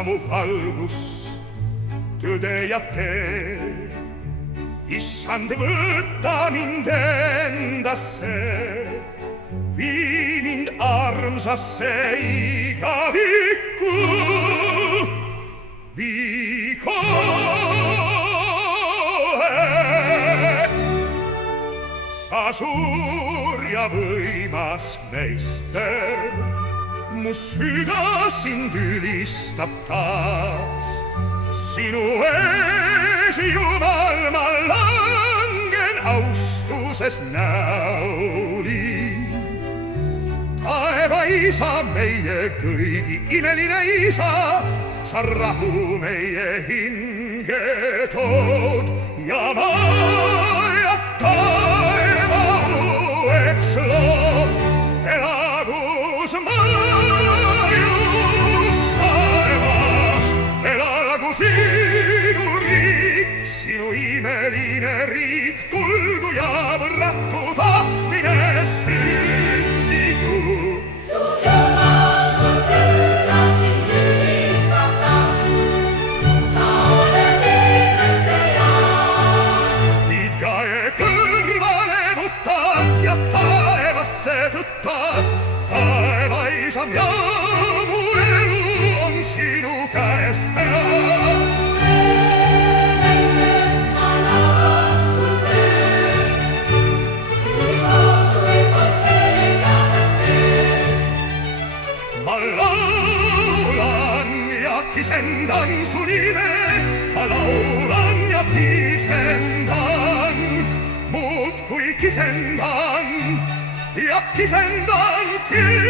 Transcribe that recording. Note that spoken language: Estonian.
mu valgus, tõde ja tee. Issand, võta mind endasse, vii mind armsasse igavikku, vii kohe. Sa suur ja võimas meister, mu süda sind ülistab taas. Sinu ees, Jumal, ma langen austuses näoli. Taeva isa, meie kõigi imeline isa, sa rahu meie hinge tood ja maa ja taeva uueks lood. Elagus majus taevas, elagu sinu riik, sinu imeline riik, tulgu ja võrratu tahtmine sündigu. Su Jumal, mu süda sind ülistab taas, sa oled inimeste jaan. Nüüd käe kõrvale võtad ja taevasse tõttad, taeva isa ja mu elu on sinu käest peal. Ma laulan ja kisendan su nime, ma laulan ja kisendan, muudkui kisendan ja kisendan, kisendan.